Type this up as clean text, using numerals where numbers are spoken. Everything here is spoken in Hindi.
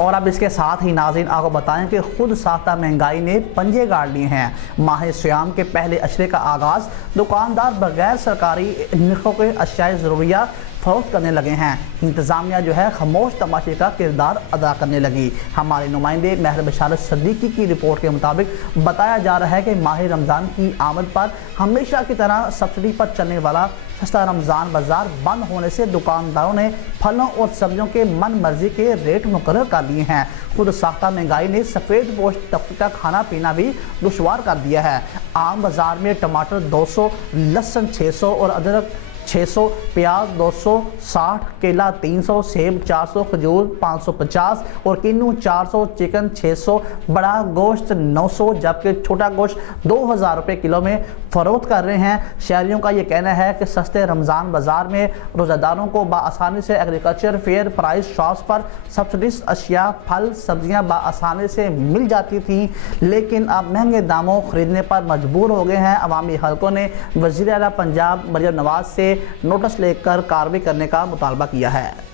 और अब इसके साथ ही नाज़रीन आपको बताएं कि खुद साख्ता महंगाई ने पंजे गाड़ लिए हैं। माह सियाम के पहले अशरे का आगाज़ दुकानदार बगैर सरकारी निर्खों के अशियाए ज़रूरियात फरोख्त करने लगे हैं। इंतज़ामिया जो है खामोश तमाशे का किरदार अदा करने लगी। हमारे नुमाइंदे महर बशारत सदीकी की रिपोर्ट के मुताबिक बताया जा रहा है कि माह रमज़ान की आमद पर हमेशा की तरह सब्सिडी पर चलने वाला सस्ता रमज़ान बाज़ार बंद होने से दुकानदारों ने फलों और सब्जियों के मन मर्जी के रेट मुकर्रर कर दिए हैं। खुद साख्ता महंगाई ने सफ़ेद पोश तबके का खाना पीना भी दुश्वार कर दिया है। आम बाज़ार में टमाटर 200, लहसुन 600 और अदरक 600, प्याज 260, केला 300, सेब 400, खजूर 550 और किन्नू 400, चिकन 600, बड़ा गोश्त 900 जबकि छोटा गोश्त 2000 रुपये किलो में फ़रोख्त कर रहे हैं। शहरियों का ये कहना है कि सस्ते रमज़ान बाज़ार में रोज़ादारों को बआसानी से एग्रीकल्चर फेयर प्राइस शॉप्स पर सब्सिडीज अशिया फल सब्जियाँ बआसानी से मिल जाती थी, लेकिन अब महंगे दामों ख़रीदने पर मजबूर हो गए हैं। अवामी हलकों ने वज़ीर आला पंजाब मरियम नवाज़ से नोटिस लेकर कार्रवाई करने का मुतालबा किया है।